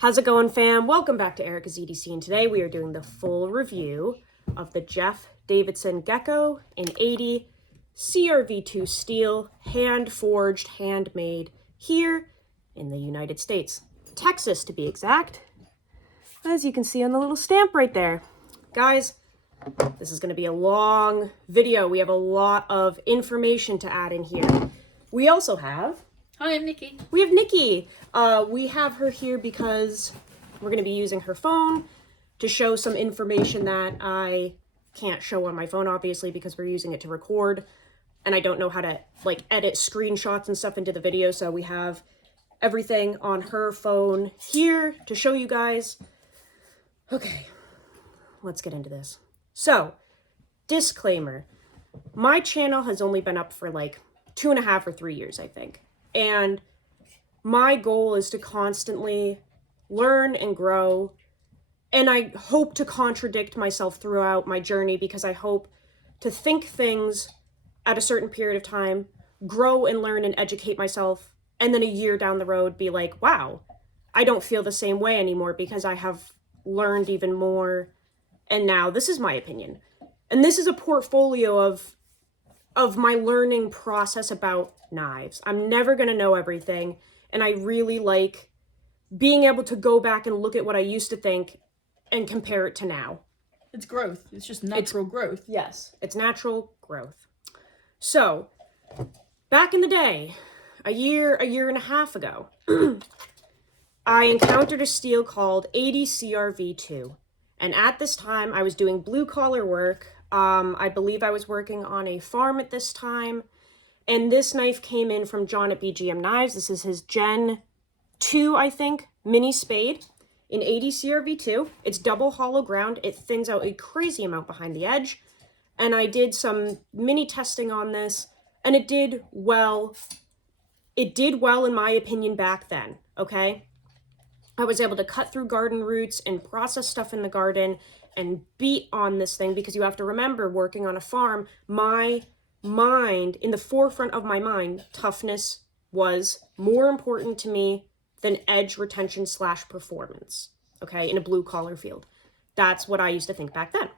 How's it going, fam? Welcome back to Erica's EDC, and today we are doing the full review of the Davidson Gecko in 80 CRV2 steel, hand-forged, handmade here in the United States. Texas, to be exact, as you can see on the little stamp right there. Guys, this is going to be a long video. We have a lot of information to add in here. We also have... Hi, I'm Nikki. We have Nikki. We have her here because we're going to be using her phone to show some information that I can't show on my phone, obviously, because we're using it to record. And I don't know how to, edit screenshots and stuff into the video. So we have everything on her phone here to show you guys. Okay, let's get into this. So, disclaimer. My channel has only been up for 2.5 or 3 years, I think. And my goal is to constantly learn and grow. And I hope to contradict myself throughout my journey because I hope to think things at a certain period of time, grow and learn and educate myself, and then a year down the road be like, wow, I don't feel the same way anymore because I have learned even more. And now this is my opinion. And this is a portfolio of my learning process about knives. I'm never going to know everything, and I really like being able to go back and look at what I used to think and compare it to now. It's growth. It's just natural growth. Yes, it's natural growth. So, back in the day, a year and a half ago, I encountered a steel called 80 CRV2. And at this time, I was doing blue-collar work. I believe I was working on a farm at this time. And this knife came in from John at BGM Knives. This is his Gen 2, I think, mini spade in 80 CRV2. It's double hollow ground. It thins out a crazy amount behind the edge. And I did some mini testing on this, and it did well. It did well, in my opinion, back then, okay? I was able to cut through garden roots and process stuff in the garden and beat on this thing, because you have to remember, working on a farm, my mind, in the forefront of my mind, toughness was more important to me than edge retention / performance, okay, in a blue collar field. That's what I used to think back then.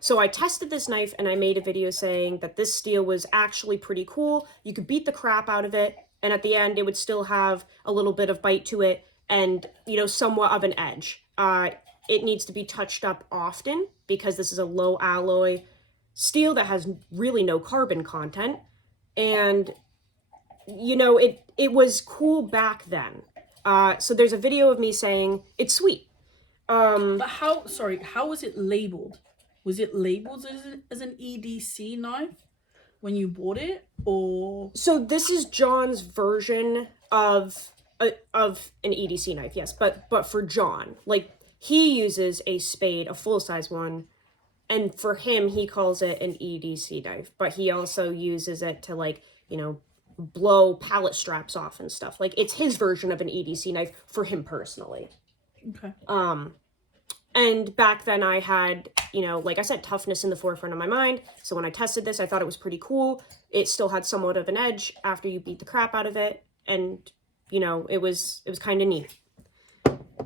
So I tested this knife and I made a video saying that this steel was actually pretty cool. You could beat the crap out of it, and at the end it would still have a little bit of bite to it and, somewhat of an edge. It needs to be touched up often because this is a low alloy steel that has really no carbon content. And, it was cool back then. So there's a video of me saying, it's sweet. But how was it labeled? Was it labeled as an EDC knife when you bought it, or? So this is John's version of an EDC knife, yes. But for John, he uses a spade, a full-size one, and for him, he calls it an EDC knife, but he also uses it to, blow pallet straps off and stuff. It's his version of an EDC knife for him personally. Okay. And back then I had, like I said, toughness in the forefront of my mind. So when I tested this, I thought it was pretty cool. It still had somewhat of an edge after you beat the crap out of it. And, it was kind of neat.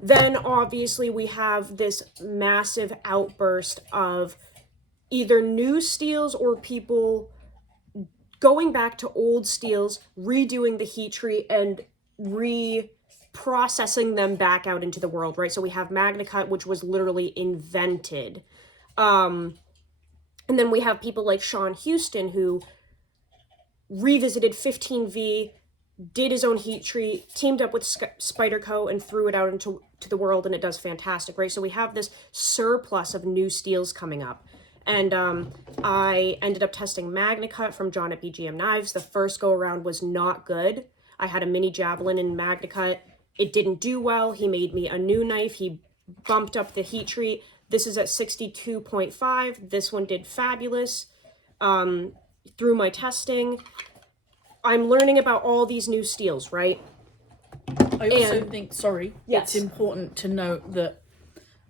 Then, obviously, we have this massive outburst of either new steels or people going back to old steels, redoing the heat treat, and reprocessing them back out into the world, right? So we have MagnaCut, which was literally invented. And then we have people like Sean Houston, who revisited 15V, did his own heat treat, teamed up with Spyderco, and threw it out into the world, and it does fantastic, right? So we have this surplus of new steels coming up. And I ended up testing MagnaCut from John at BGM Knives. The first go-around was not good. I had a mini javelin in MagnaCut. It didn't do well. He made me a new knife. He bumped up the heat treat. This is at 62.5. This one did fabulous through my testing. I'm learning about all these new steels, right? I also think, yes, it's important to note that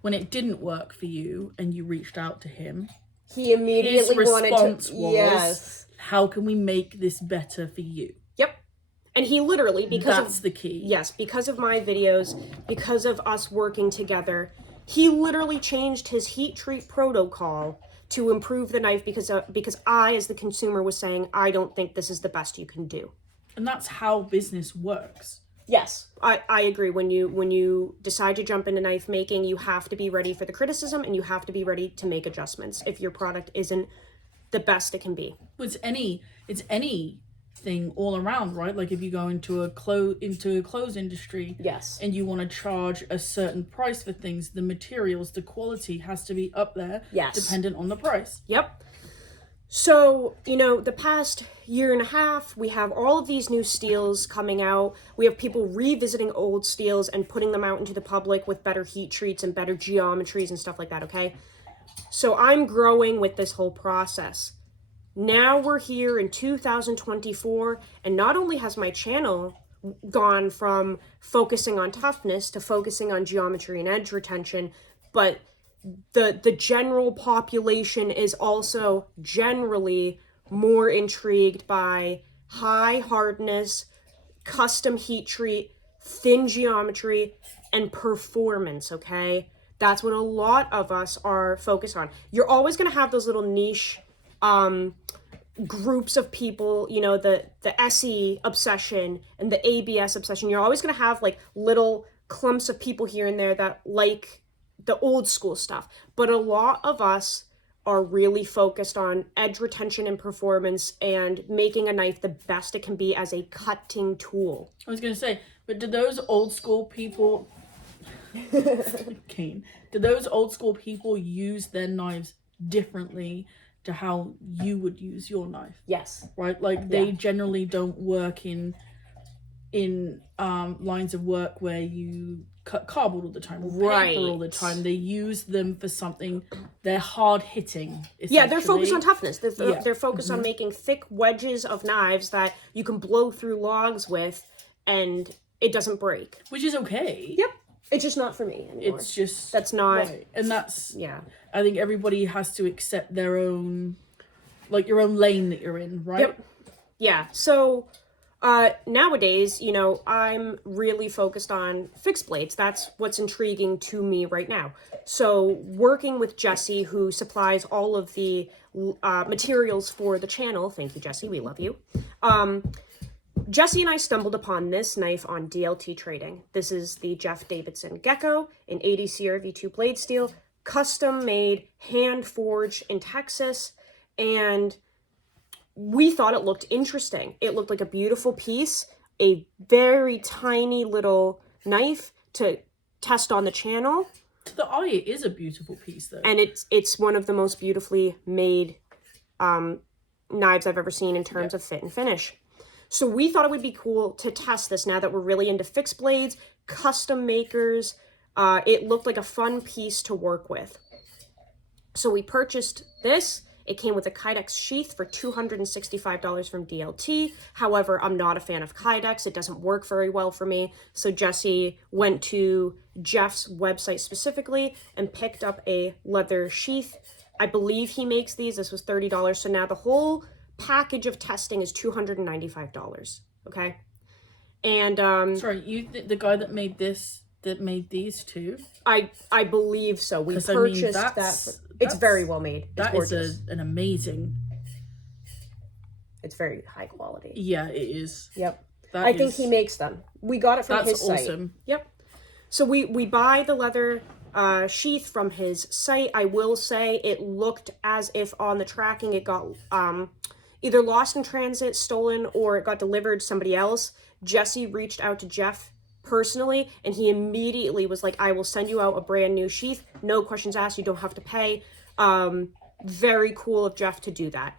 when it didn't work for you and you reached out to him, he immediately his response was, yes, how can we make this better for you? Yep. And he literally, That's the key. Yes, because of my videos, because of us working together, he literally changed his heat treat protocol to improve the knife because I, as the consumer, was saying, I don't think this is the best you can do. And that's how business works. Yes, I agree. When you decide to jump into knife making, you have to be ready for the criticism and you have to be ready to make adjustments if your product isn't the best it can be. It's anything all around, right? Like if you go into a clothes industry, yes, and you want to charge a certain price for things, the materials, the quality has to be up there, yes, dependent on the price. Yep. So, the past year and a half, we have all of these new steels coming out. We have people revisiting old steels and putting them out into the public with better heat treats and better geometries and stuff like that, okay? So I'm growing with this whole process. Now we're here in 2024, and not only has my channel gone from focusing on toughness to focusing on geometry and edge retention, but the general population is also generally more intrigued by high hardness, custom heat treat, thin geometry, and performance, okay? That's what a lot of us are focused on. You're always going to have those little niche groups of people, the SE obsession and the ABS obsession. You're always going to have like little clumps of people here and there that like the old school stuff, but a lot of us are really focused on edge retention and performance and making a knife the best it can be as a cutting tool. I was going to say, but do those old school people Kane, do those old school people use their knives differently to how you would use your knife? Yes. Right? Like they generally don't work in lines of work where you cut cardboard all the time, or paper all the time. They use them for something. They're hard hitting. Yeah, they're focused on toughness. They're focused on making thick wedges of knives that you can blow through logs with, and it doesn't break. Which is okay. Yep. It's just not for me anymore. It's just that's not right. And that's yeah. I think everybody has to accept their own, like your own lane that you're in, right? Yep. Yeah. So nowadays, I'm really focused on fixed blades. That's what's intriguing to me right now. So working with Jesse, who supplies all of the materials for the channel. Thank you, Jesse. We love you. Jesse and I stumbled upon this knife on DLT Trading. This is the Jeff Davidson Gecko, an 80 CRV2 blade steel, custom made, hand forged in Texas, and we thought it looked interesting. It looked like a beautiful piece, a very tiny little knife to test on the channel. To the eye, it is a beautiful piece, though. And it's one of the most beautifully made knives I've ever seen in terms of fit and finish. So we thought it would be cool to test this now that we're really into fixed blades, custom makers. It looked like a fun piece to work with. So we purchased this. It came with a Kydex sheath for $265 from DLT. However, I'm not a fan of Kydex. It doesn't work very well for me. So Jesse went to Jeff's website specifically and picked up a leather sheath. I believe he makes these. This was $30. So now the whole package of testing is $295. Okay? And sorry, the guy that made these two? I believe so. We purchased that. It's very well made. That is an amazing. It's very high quality. Yeah, it is. Yep. I think he makes them. We got it from his site. That's awesome. Yep. So we buy the leather sheath from his site. I will say it looked as if on the tracking it got either lost in transit, stolen, or it got delivered to somebody else. Jesse reached out to Jeff personally, and he immediately was like, I will send you out a brand new sheath. No questions asked. You don't have to pay. Very cool of Jeff to do that.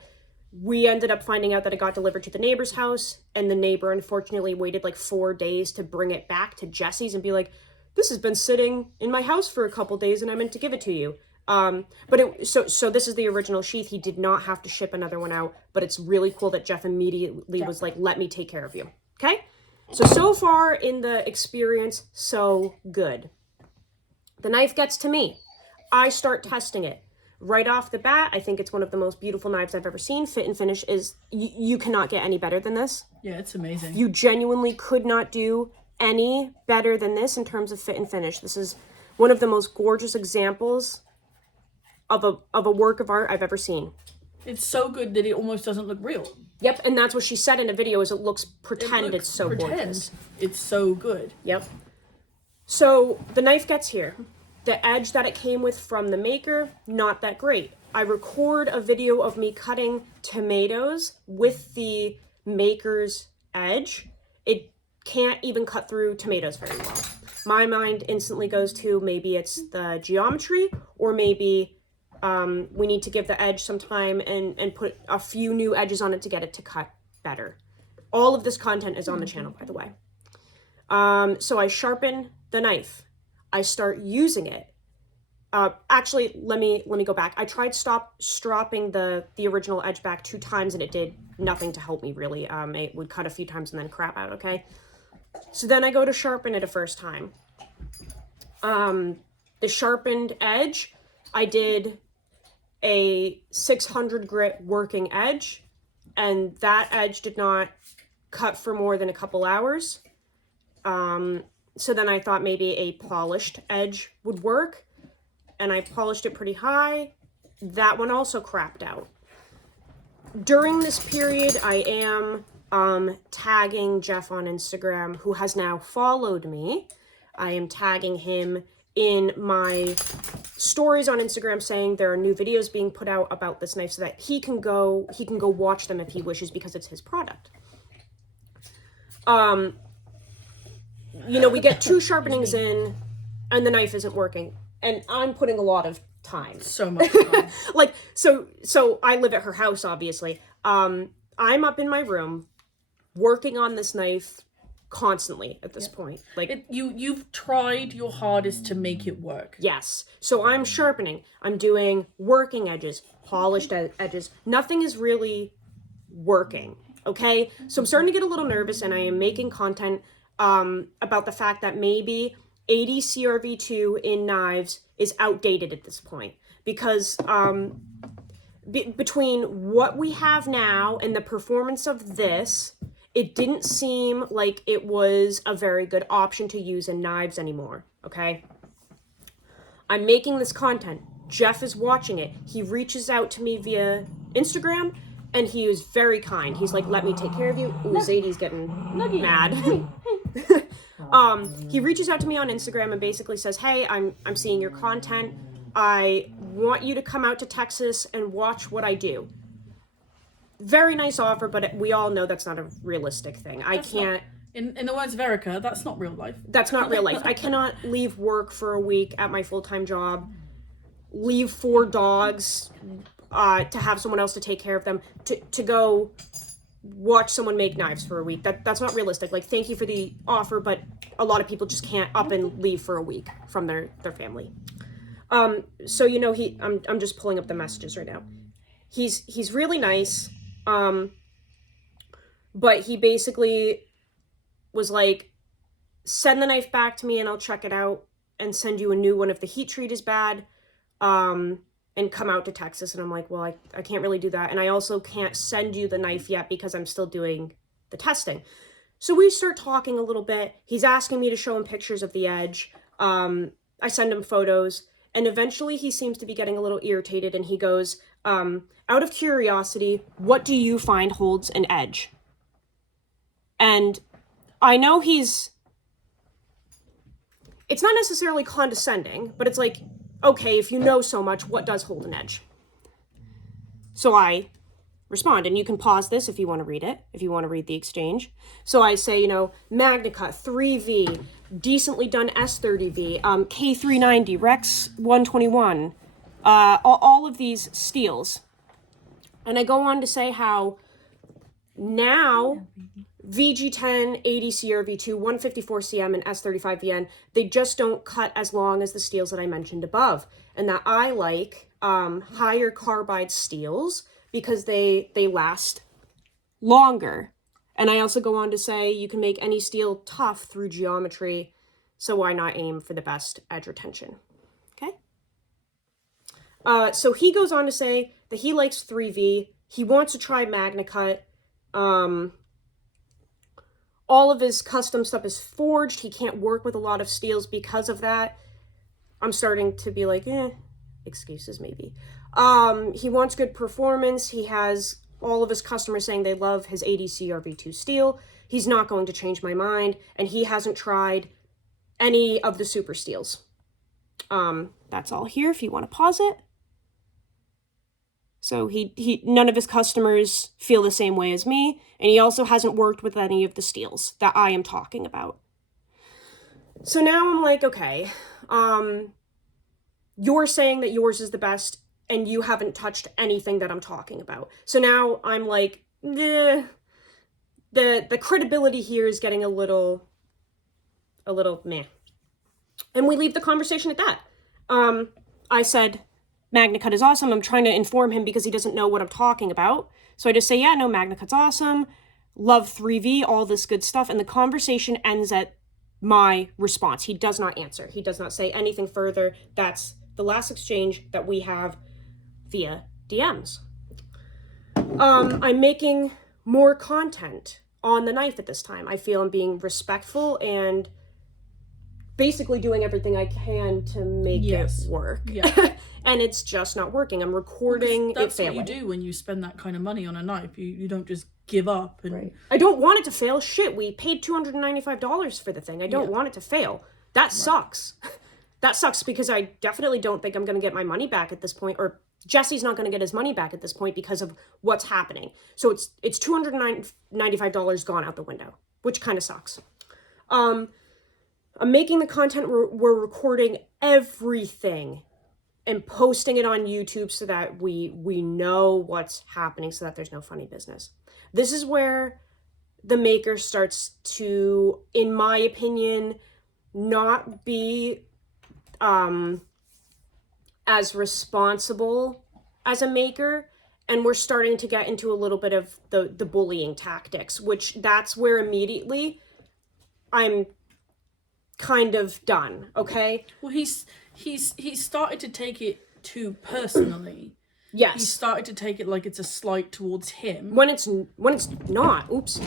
We ended up finding out that it got delivered to the neighbor's house, and the neighbor unfortunately waited like 4 days to bring it back to Jesse's and be like, this has been sitting in my house for a couple days and I meant to give it to you. So this is the original sheath. He did not have to ship another one out, but it's really cool that Jeff immediately was like, let me take care of you. Okay? So far in the experience, so good. The knife gets to me. I start testing it. Right off the bat, I think it's one of the most beautiful knives I've ever seen. Fit and finish is, you cannot get any better than this. Yeah, it's amazing. You genuinely could not do any better than this in terms of fit and finish. This is one of the most gorgeous examples of a work of art I've ever seen. It's so good that it almost doesn't look real. Yep, and that's what she said in a video, is it looks pretend. It's so gorgeous. It's so good. Yep. So the knife gets here. The edge that it came with from the maker, not that great. I record a video of me cutting tomatoes with the maker's edge. It can't even cut through tomatoes very well. My mind instantly goes to maybe it's the geometry, or maybe we need to give the edge some time and put a few new edges on it to get it to cut better. All of this content is on the channel, by the way. So I sharpen the knife. I start using it. Actually, let me go back. I tried stropping the original edge back 2 times, and it did nothing to help me, really. It would cut a few times and then crap out, okay? So then I go to sharpen it a first time. The sharpened edge, I did a 600 grit working edge, and that edge did not cut for more than a couple hours. So then I thought maybe a polished edge would work, and I polished it pretty high. That one also crapped out. During this period, I am tagging Jeff on Instagram, who has now followed me. I am tagging him in my stories on Instagram, saying there are new videos being put out about this knife, so that he can go watch them if he wishes, because it's his product. You know, we get 2 sharpenings in, and the knife isn't working, and I'm putting a lot of time. So much time. Like, so I live at her house, obviously. I'm up in my room working on this knife constantly at this point. Like, you've tried your hardest to make it work. yes. So I'm sharpening. I'm doing working edges, polished edges. Nothing is really working, okay? So I'm starting to get a little nervous, and I am making content about the fact that maybe 80 CRV2 in knives is outdated at this point, because between what we have now and the performance of this, it didn't seem like it was a very good option to use in knives anymore, okay? I'm making this content. Jeff is watching it. He reaches out to me via Instagram, and he is very kind. He's like, let me take care of you. Ooh, Zadie's getting mad. He reaches out to me on Instagram and basically says, hey, I'm seeing your content. I want you to come out to Texas and watch what I do. Very nice offer, but we all know that's not a realistic thing. I can't... In the words of Erica, that's not real life. That's not real life. I cannot leave work for a week at my full-time job, leave 4 dogs to have someone else to take care of them, to go watch someone make knives for a week. That's not realistic. Like, thank you for the offer, but a lot of people just can't up and leave for a week from their family. So, you know, I'm just pulling up the messages right now. He's really nice. But he basically was like, send the knife back to me and I'll check it out and send you a new one if the heat treat is bad, and come out to Texas. And I'm like, well, I can't really do that. And I also can't send you the knife yet because I'm still doing the testing. So we start talking a little bit. He's asking me to show him pictures of the edge. I send him photos, and eventually he seems to be getting a little irritated, and he goes, out of curiosity, what do you find holds an edge? And I know it's not necessarily condescending, but it's like, okay, if you know so much, what does hold an edge? So I respond, and you can pause this if you want to read it, if you want to read the exchange. So I say, you know, Magnacut 3V, decently done S30V, K390, Rex 121, all of these steels. And I go on to say how now VG10, 80 CRV2, 154 CM, and S35 VN, they just don't cut as long as the steels that I mentioned above. And that I like higher carbide steels because they last longer. And I also go on to say you can make any steel tough through geometry, so why not aim for the best edge retention? Okay? So he goes on to say that he likes 3V. He wants to try MagnaCut. All of his custom stuff is forged. He can't work with a lot of steels because of that. I'm starting to be like, excuses maybe. He wants good performance. He has all of his customers saying they love his ADC RV2 steel. He's not going to change my mind, and he hasn't tried any of the super steels. That's all here if you want to pause it. So he none of his customers feel the same way as me, and he also hasn't worked with any of the steels that I am talking about. So now I'm like, okay, you're saying that yours is the best, and you haven't touched anything that I'm talking about. So now I'm like, the credibility here is getting a little meh. And we leave the conversation at that. I said, MagnaCut is awesome. I'm trying to inform him because he doesn't know what I'm talking about. So I just say, yeah, no, MagnaCut's awesome. Love 3V, all this good stuff. And the conversation ends at my response. He does not answer. He does not say anything further. That's the last exchange that we have via DMs. I'm making more content on the knife at this time. I feel I'm being respectful and basically doing everything I can to make it work. Yeah. And it's just not working. I'm recording it failing. That's what you do when you spend that kind of money on a knife. You don't just give up. And... Right. I don't want it to fail. Shit, we paid $295 for the thing. I don't want it to fail. That sucks. That sucks because I definitely don't think I'm going to get my money back at this point, or Jesse's not going to get his money back at this point because of what's happening. So it's $295 gone out the window, which kind of sucks. I'm making the content. We're recording everything and posting it on YouTube so that we know what's happening, so that there's no funny business. This is where the maker starts to, in my opinion, not be as responsible as a maker, and we're starting to get into a little bit of the bullying tactics, which that's where immediately I'm kind of done. Okay. Well, he's started to take it too personally. Yes. He started to take it like it's a slight towards him. When it's not. Oops.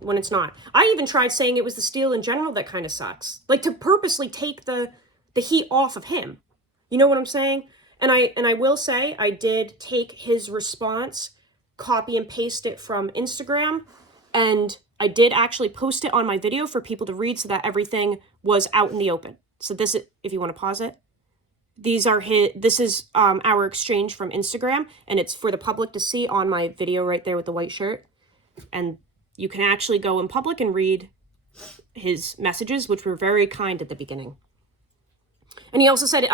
When it's not. I even tried saying it was the steel in general that kind of sucks. Like, to purposely take the heat off of him. You know what I'm saying? And I will say I did take his response, copy and paste it from Instagram, and I did actually post it on my video for people to read so that everything was out in the open. So this is, if you want to pause it, this is our exchange from Instagram, and it's for the public to see on my video right there with the white shirt. And you can actually go in public and read his messages, which were very kind at the beginning. And he also said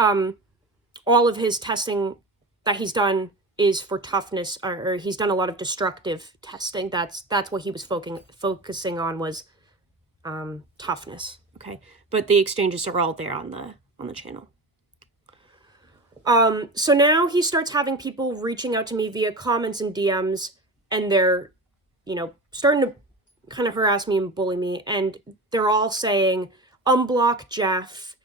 all of his testing that he's done is for toughness, or he's done a lot of destructive testing. That's what he was focusing on, was toughness. Okay, but the exchanges are all there on the channel. So now he starts having people reaching out to me via comments and DMs, and they're, starting to kind of harass me and bully me, and they're all saying, unblock Jeff,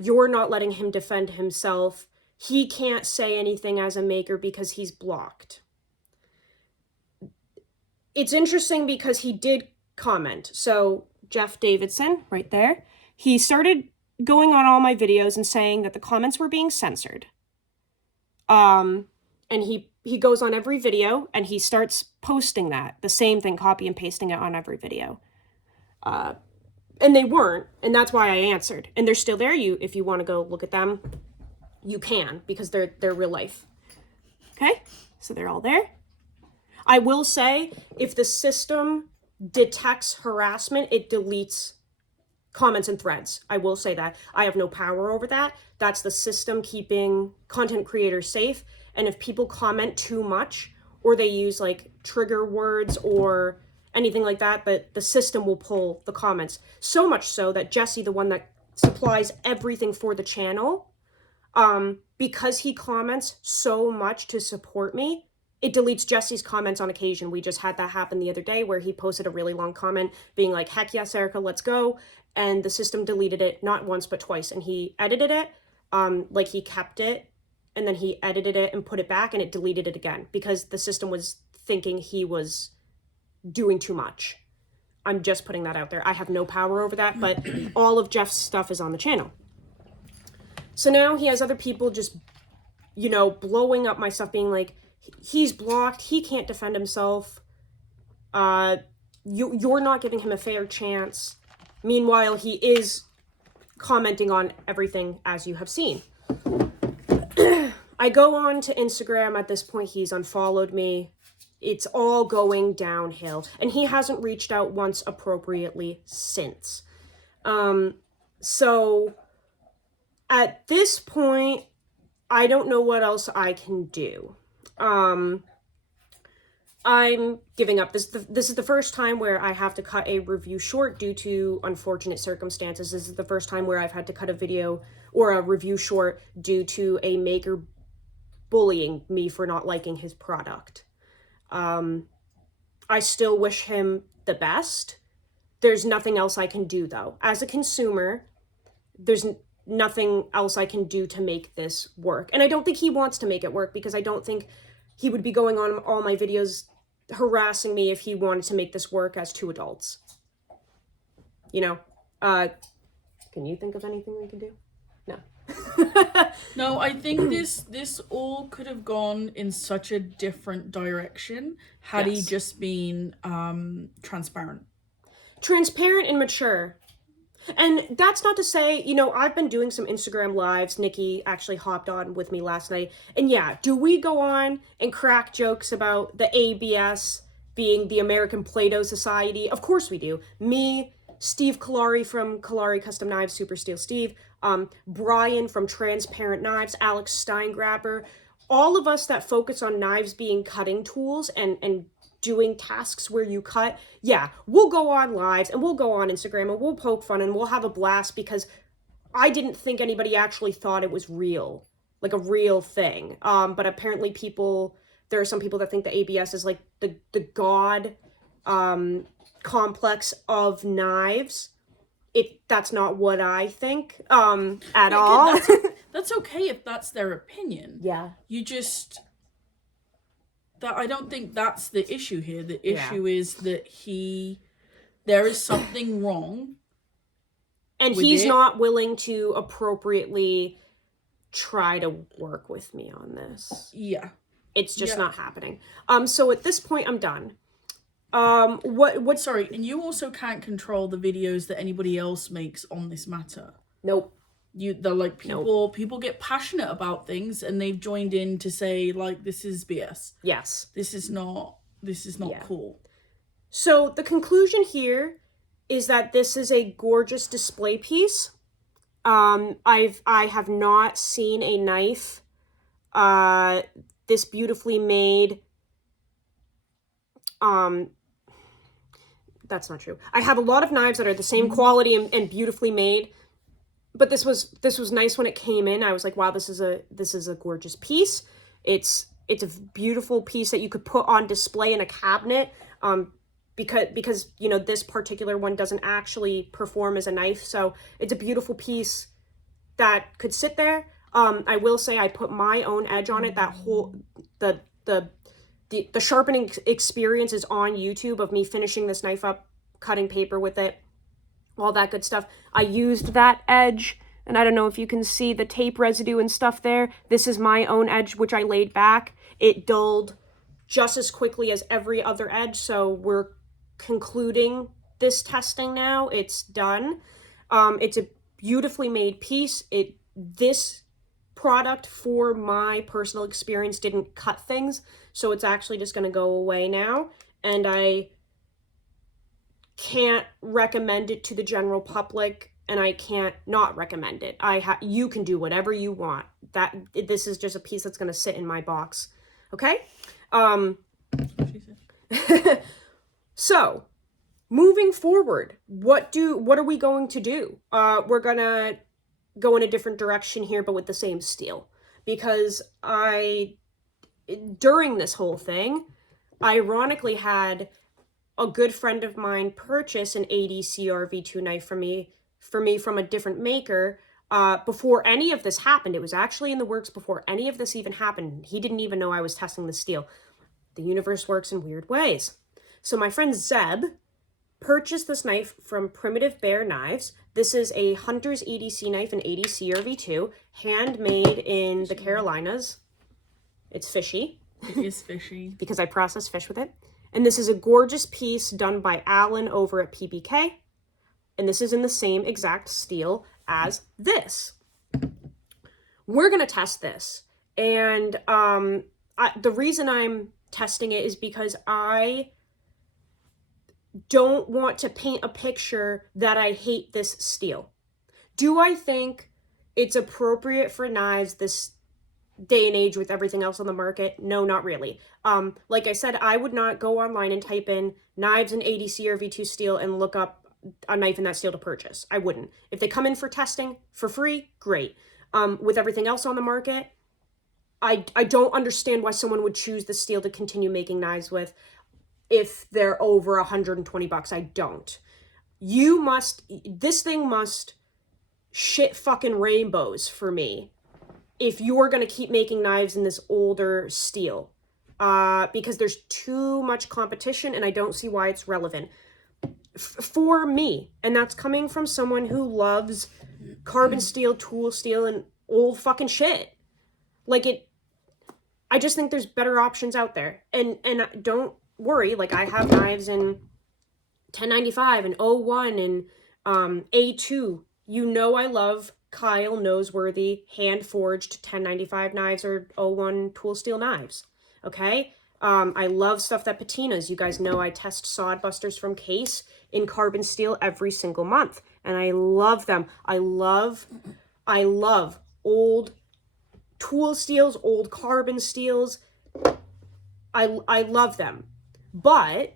you're not letting him defend himself, he can't say anything as a maker because he's blocked. It's interesting because he did comment. So Jeff Davidson, right there, he started going on all my videos and saying that the comments were being censored. And he goes on every video and he starts posting the same thing, copy and pasting it on every video. And they weren't, and that's why I answered. And they're still there. If you want to go look at them, you can, because they're real life. Okay? So they're all there. I will say, if the system detects harassment, it deletes comments and threads. I will say that. I have no power over that. That's the system keeping content creators safe. And if people comment too much, or they use like trigger words or anything like that, but the system will pull the comments. So much so that Jesse, the one that supplies everything for the channel, because he comments so much to support me, it deletes Jesse's comments on occasion. We just had that happen the other day where he posted a really long comment being like, heck yes, Erica, let's go. And the system deleted it not once, but twice. And he edited it, like he kept it and then he edited it and put it back, and it deleted it again because the system was thinking he was doing too much. I'm just putting that out there. I have no power over that, but all of Jeff's stuff is on the channel. So now he has other people just, you know, blowing up my stuff, being like, he's blocked, he can't defend himself, you're not giving him a fair chance. Meanwhile, he is commenting on everything as you have seen. I go on to Instagram. At this point, he's unfollowed me. It's all going downhill. And he hasn't reached out once appropriately since. So at this point, I don't know what else I can do. I'm giving up. This is the first time where I have to cut a review short due to unfortunate circumstances. This is the first time where I've had to cut a video or a review short due to a maker bullying me for not liking his product. I still wish him the best. There's nothing else I can do, though. As a consumer, there's nothing else I can do to make this work. And I don't think he wants to make it work, because I don't think he would be going on all my videos harassing me if he wanted to make this work as two adults. You know? Can you think of anything we can do? No. No, I think this all could have gone in such a different direction had he just been transparent. Transparent and mature. And that's not to say, you know, I've been doing some Instagram lives. Nikki actually hopped on with me last night. And yeah, do we go on and crack jokes about the ABS being the American Play-Doh Society? Of course we do. Me, Steve Kalari from Kalari Custom Knives, Super Steel Steve, Brian from Transparent Knives, Alex Steingrabber, all of us that focus on knives being cutting tools and doing tasks where you cut, yeah, we'll go on lives and we'll go on Instagram and we'll poke fun and we'll have a blast, because I didn't think anybody actually thought it was real, like a real thing. But apparently there are some people that think the ABS is like the god complex of knives. That's not what I think at all. That's okay if that's their opinion. Yeah. I don't think that's the issue here. The issue is that there is something wrong. And he's not willing to appropriately try to work with me on this. Yeah. It's just not happening. So at this point, I'm done. Sorry, and you also can't control the videos that anybody else makes on this matter. Nope. They're like, people get passionate about things and they've joined in to say, like, this is BS. Yes. This is not cool. So the conclusion here is that this is a gorgeous display piece. I have not seen a knife this beautifully made. That's not true. I have a lot of knives that are the same quality and beautifully made. But this was nice when it came in. I was like, wow, this is a gorgeous piece. It's a beautiful piece that you could put on display in a cabinet. Because you know, this particular one doesn't actually perform as a knife, so it's a beautiful piece that could sit there. I will say I put my own edge on it. That whole the sharpening experience is on YouTube of me finishing this knife up, cutting paper with it, all that good stuff. I used that edge, and I don't know if you can see the tape residue and stuff there. This is my own edge, which I laid back. It dulled just as quickly as every other edge, so we're concluding this testing now. It's done. It's a beautifully made piece. This product, for my personal experience, didn't cut things, so it's actually just going to go away now, and I can't recommend it to the general public, and I can't not recommend it. You can do whatever you want. This is just a piece that's going to sit in my box. Okay? So, moving forward, what are we going to do? We're going to go in a different direction here, but with the same steel, because during this whole thing, I ironically had a good friend of mine purchase an ADCR V2 knife for me from a different maker, before any of this happened. It was actually in the works before any of this even happened. He didn't even know I was testing the steel. The universe works in weird ways. So my friend Zeb purchased this knife from Primitive Bear Knives. This is a Hunter's EDC knife, an 80 CRV2, handmade in the Carolinas. It's fishy. It is fishy. Because I process fish with it. And this is a gorgeous piece done by Alan over at PBK. And this is in the same exact steel as this. We're going to test this. And the reason I'm testing it is because I don't want to paint a picture that I hate this steel. Do I think it's appropriate for knives this day and age with everything else on the market? No, not really. Like I said, I would not go online and type in knives and 80 CRV2 steel and look up a knife in that steel to purchase. I wouldn't. If they come in for testing for free, great. With everything else on the market, I don't understand why someone would choose the steel to continue making knives with if they're over $120. I don't. This thing must shit fucking rainbows for me if you're going to keep making knives in this older steel. Because there's too much competition and I don't see why it's relevant for me. And that's coming from someone who loves carbon steel, tool steel, and old fucking shit. I just think there's better options out there. And don't worry, I have knives in 1095 and 01 and A2. You know I love Kyle Noseworthy hand-forged 1095 knives or 01 tool steel knives, okay? I love stuff that patinas. You guys know I test Sodbusters from Case in carbon steel every single month, and I love them. I love old tool steels, old carbon steels. I love them. But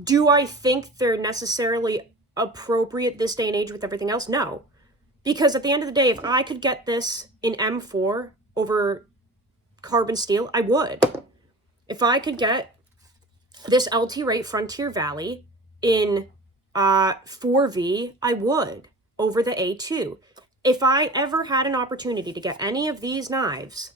do I think they're necessarily appropriate this day and age with everything else? No. Because at the end of the day, if I could get this in M4 over carbon steel, I would. If I could get this LT Rate Frontier Valley in 4V, I would over the A2. If I ever had an opportunity to get any of these knives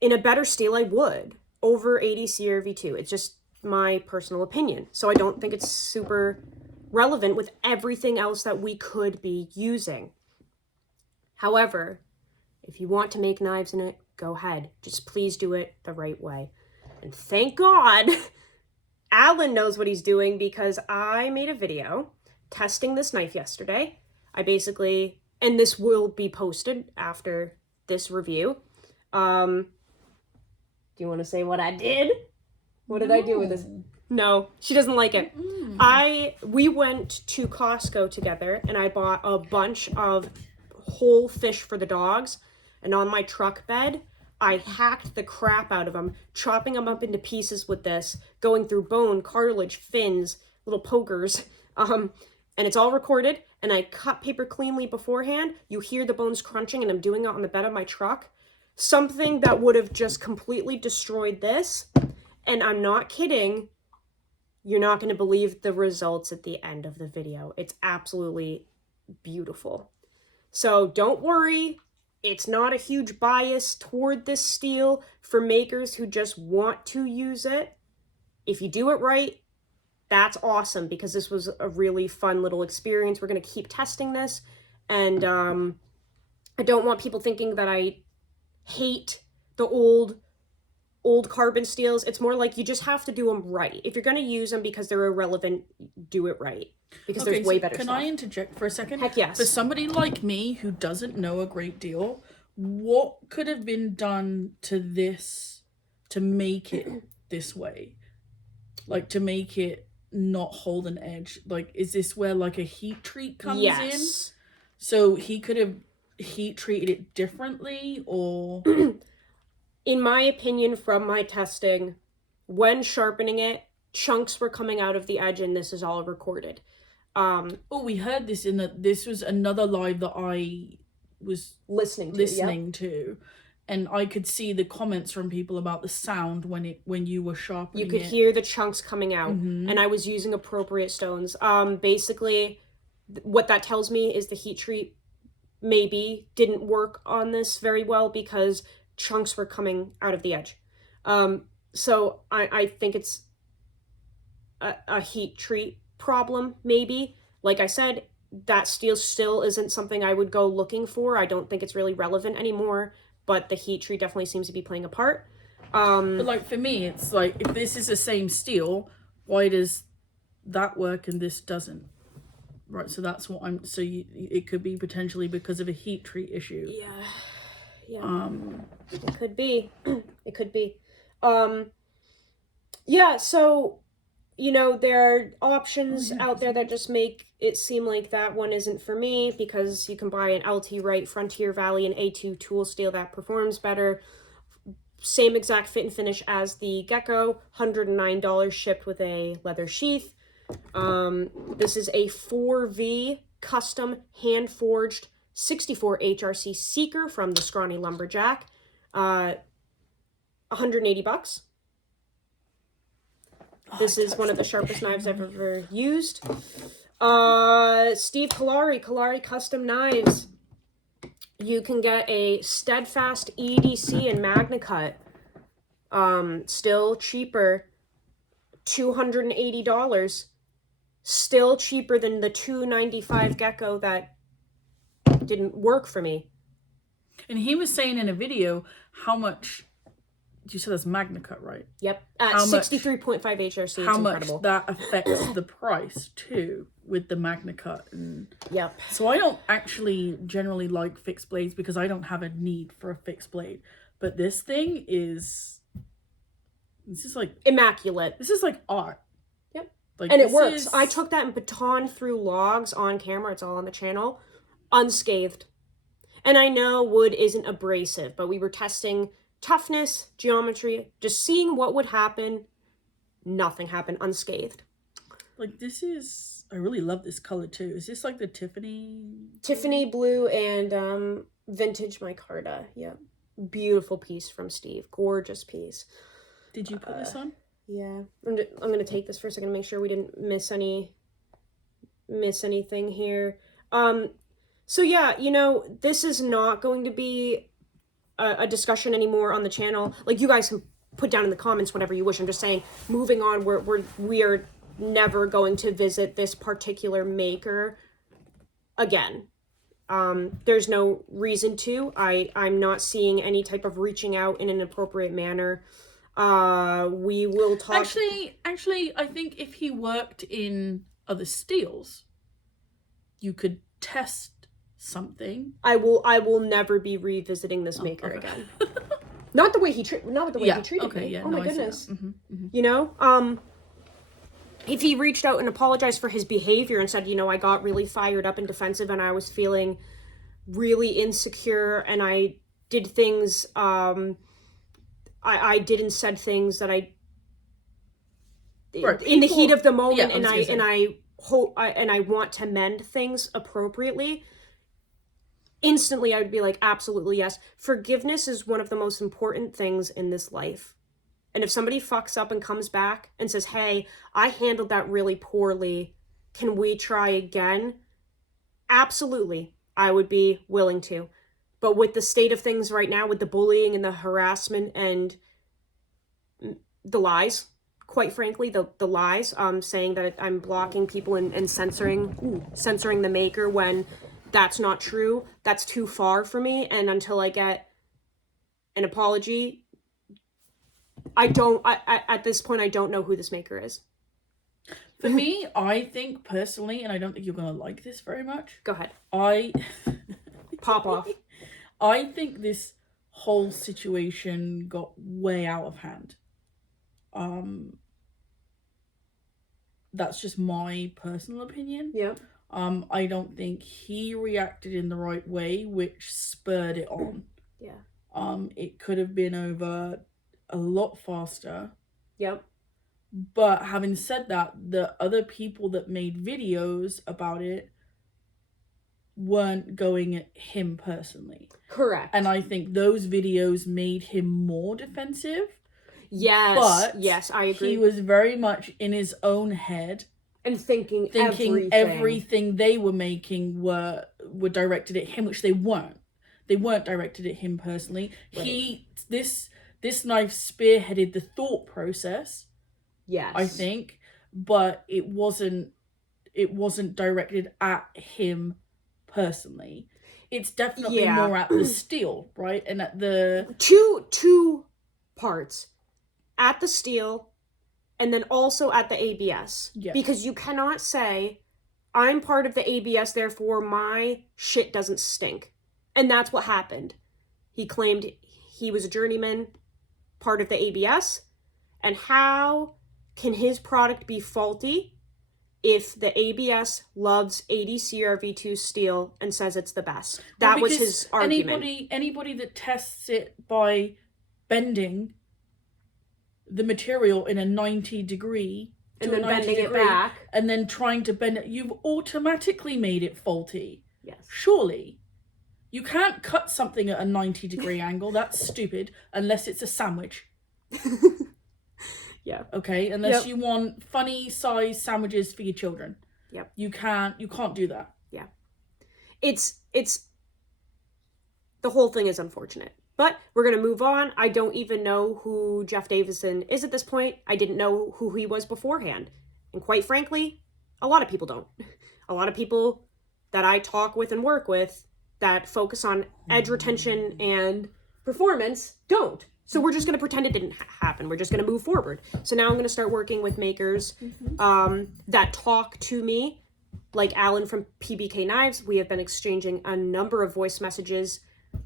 in a better steel, I would over 80 CRV2. It's just my personal opinion. So I don't think it's super relevant with everything else that we could be using. However, if you want to make knives in it, go ahead. Just please do it the right way. And thank God Alan knows what he's doing, because I made a video testing this knife yesterday. And this will be posted after this review. Do you want to say what I did? What did I do with this? No, she doesn't like it. We went to Costco together and I bought a bunch of whole fish for the dogs. And on my truck bed, I hacked the crap out of them, chopping them up into pieces with this, going through bone, cartilage, fins, little pokers. And it's all recorded. And I cut paper cleanly beforehand. You hear the bones crunching, and I'm doing it on the bed of my truck. Something that would have just completely destroyed this. And I'm not kidding. You're not going to believe the results at the end of the video. It's absolutely beautiful. So don't worry. It's not a huge bias toward this steel for makers who just want to use it. If you do it right, that's awesome, because this was a really fun little experience. We're going to keep testing this. And I don't want people thinking that I hate the old carbon steels. It's more like you just have to do them right. If you're going to use them because they're irrelevant, do it right. Because there's way better stuff. Can I interject for a second? Heck yes. For somebody like me who doesn't know a great deal, what could have been done to this to make it this way? To make it not hold an edge? Is this where a heat treat comes in? So he could have heat treated it differently, or... In my opinion, from my testing, when sharpening it, chunks were coming out of the edge, and this is all recorded. We heard this this was another live that I was listening to, and I could see the comments from people about the sound when you were sharpening it. You could hear the chunks coming out, and I was using appropriate stones. Basically, what that tells me is the heat treat maybe didn't work on this very well because chunks were coming out of the edge. So I think it's a heat treat problem, maybe. Like I said, that steel still isn't something I would go looking for. I don't think it's really relevant anymore, but the heat treat definitely seems to be playing a part. But like for me, it's like, if this is the same steel, why does that work and this doesn't? Right, so that's what I'm. So it could be potentially because of a heat treat issue. Yeah. It could be. It could be. Yeah. So, there are options out there that just make it seem like that one isn't for me, because you can buy an LT Wright Frontier Valley and A2 tool steel that performs better. Same exact fit and finish as the Gecko, $109 shipped with a leather sheath. This is a 4V custom hand-forged 64 HRC Seeker from the Scrawny Lumberjack. $180. This is one of the sharpest knives I've ever used. Steve Kalari Custom Knives. You can get a Steadfast EDC and Magna Cut. Still cheaper. $280. Still cheaper than the $295 Gecko that didn't work for me. And he was saying in a video how much. You said that's Magna Cut, right? Yep. At 63.5 HRC, it's how incredible. Much that affects the price too with the Magna Cut. And yep. So I don't actually generally like fixed blades because I don't have a need for a fixed blade. But this thing is, this is like immaculate. This is like art. Yep. Like, and it works. I took that and baton through logs on camera. It's all on the channel, unscathed. And I know wood isn't abrasive, but we were testing toughness, geometry, just seeing what would happen. Nothing happened, unscathed. Like, this is, I really love this color too. Is this like the Tiffany blue and vintage micarta? Yep. Beautiful piece from Steve. Gorgeous piece. Did you put this on? Yeah. I'm going to take this for a second to make sure we didn't miss anything here. So yeah, this is not going to be a discussion anymore on the channel. Like, you guys can put down in the comments whatever you wish. I'm just saying, moving on, we are never going to visit this particular maker again. There's no reason to. I'm not seeing any type of reaching out in an appropriate manner. We will talk. Actually, I think if he worked in other steels, you could test something. I will never be revisiting this maker again. Not the way he treated me. Yeah, oh my goodness. If he reached out and apologized for his behavior and said, I got really fired up and defensive and I was feeling really insecure and I did things, I did and said things that I, in the heat of the moment, and I want to mend things appropriately, instantly I would be like, absolutely yes. Forgiveness is one of the most important things in this life. And if somebody fucks up and comes back and says, hey, I handled that really poorly, can we try again? Absolutely, I would be willing to. But with the state of things right now, with the bullying and the harassment and the lies, quite frankly, the lies, saying that I'm blocking people and censoring the maker when that's not true, that's too far for me. And until I get an apology, at this point, I don't know who this maker is. For me, I think personally, and I don't think you're going to like this very much. Go ahead. Pop off. I think this whole situation got way out of hand. That's just my personal opinion. Yeah. I don't think he reacted in the right way, which spurred it on. Yeah. It could have been over a lot faster. Yep. But having said that, the other people that made videos about it weren't going at him personally. Correct. And I think those videos made him more defensive. Yes. But yes, I agree. He was very much in his own head. And thinking everything they were making were directed at him, which they weren't. They weren't directed at him personally. Right. This knife spearheaded the thought process. Yes. I think, but it wasn't directed at him personally. It's definitely more at the steel, right? And at the two parts. At the steel and then also at the ABS. Yeah. Because you cannot say, I'm part of the ABS, therefore my shit doesn't stink. And that's what happened. He claimed he was a journeyman, part of the ABS. And how can his product be faulty if the ABS loves 80 CRV2 steel and says it's the best? That was his argument. Anybody that tests it by bending the material in a 90 degree and then bending it back and then trying to bend it, you've automatically made it faulty. Yes. Surely. You can't cut something at a 90 degree angle. That's stupid. Unless it's a sandwich. Yeah. Okay. Unless you want funny size sandwiches for your children. Yep. You can't do that. Yeah. It's the whole thing is unfortunate. But we're going to move on. I don't even know who Jeff Davidson is at this point. I didn't know who he was beforehand. And quite frankly, a lot of people don't. A lot of people that I talk with and work with that focus on edge retention and performance don't. So we're just going to pretend it didn't happen. We're just going to move forward. So now I'm going to start working with makers that talk to me, like Alan from PBK Knives. We have been exchanging a number of voice messages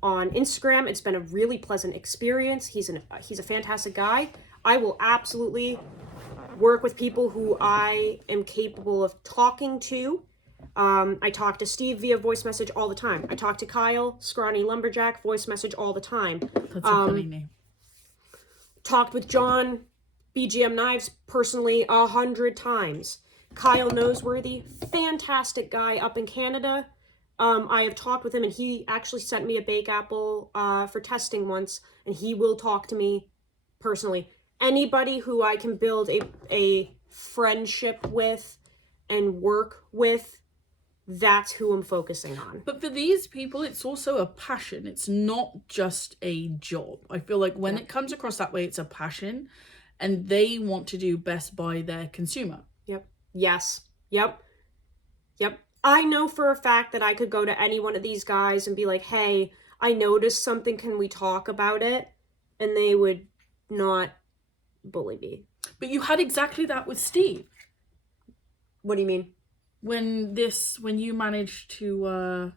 on Instagram. It's been a really pleasant experience. He's a fantastic guy. I will absolutely work with people who I am capable of talking to. I talk to Steve via voice message all the time. I talk to Kyle, Scrawny Lumberjack, voice message all the time. That's a funny name. Talked with John, BGM Knives, personally 100 times. Kyle Noseworthy, fantastic guy up in Canada. I have talked with him, and he actually sent me a bake apple for testing once, and he will talk to me personally. Anybody who I can build a friendship with and work with, that's who I'm focusing on. But for these people, it's also a passion. It's not just a job. I feel like when it comes across that way, it's a passion, and they want to do best by their consumer. Yep. Yes. Yep. I know for a fact that I could go to any one of these guys and be like, hey, I noticed something, can we talk about it? And they would not bully me. But you had exactly that with Steve. What do you mean? When you managed to...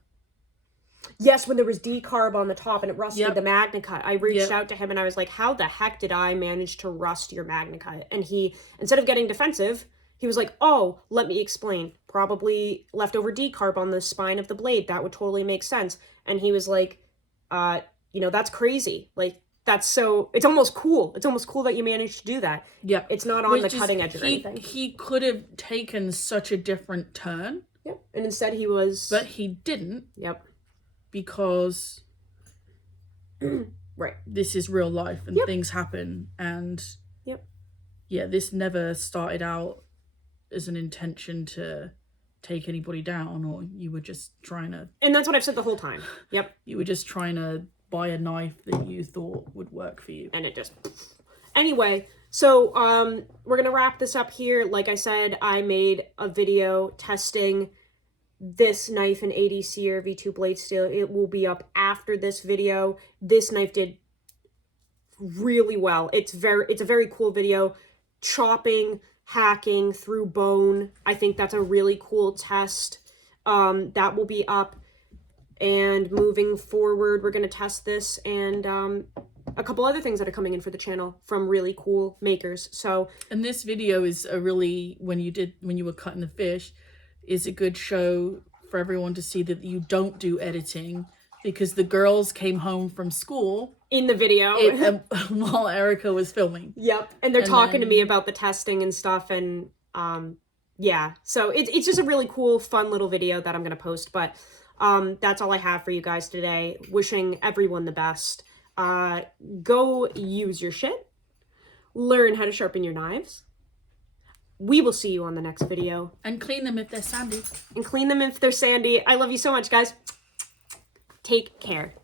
Yes, when there was decarb on the top and it rusted the MagnaCut. I reached out to him and I was like, how the heck did I manage to rust your MagnaCut? And he, instead of getting defensive, he was like, oh, let me explain. Probably leftover decarb on the spine of the blade. That would totally make sense. And he was like, that's crazy. Like, that's so, it's almost cool. It's almost cool that you managed to do that. Yeah. It's not on the cutting edge or anything. He could have taken such a different turn. Yep. And instead he was... But he didn't. Yep. Because... right. This is real life and things happen. And... Yep. Yeah, this never started out as an intention to take anybody down, or you were just trying to... And that's what I've said the whole time. Yep. You were just trying to buy a knife that you thought would work for you. And it just... Anyway, so we're going to wrap this up here. Like I said, I made a video testing this knife in 80 CRV2 blade steel. It will be up after this video. This knife did really well. It's a very cool video. Chopping, hacking through bone. I think that's a really cool test. That will be up. And moving forward, we're going to test this and a couple other things that are coming in for the channel from really cool makers. So, and this video is a really, when you were cutting the fish, is a good show for everyone to see that you don't do editing, because the girls came home from school in the video while Erica was filming. Yep. And they're talking to me about the testing and stuff. And yeah, so it's just a really cool, fun little video that I'm going to post. But that's all I have for you guys today. Wishing everyone the best. Go use your shit. Learn how to sharpen your knives. We will see you on the next video. And clean them if they're sandy. And clean them if they're sandy. I love you so much, guys. Take care.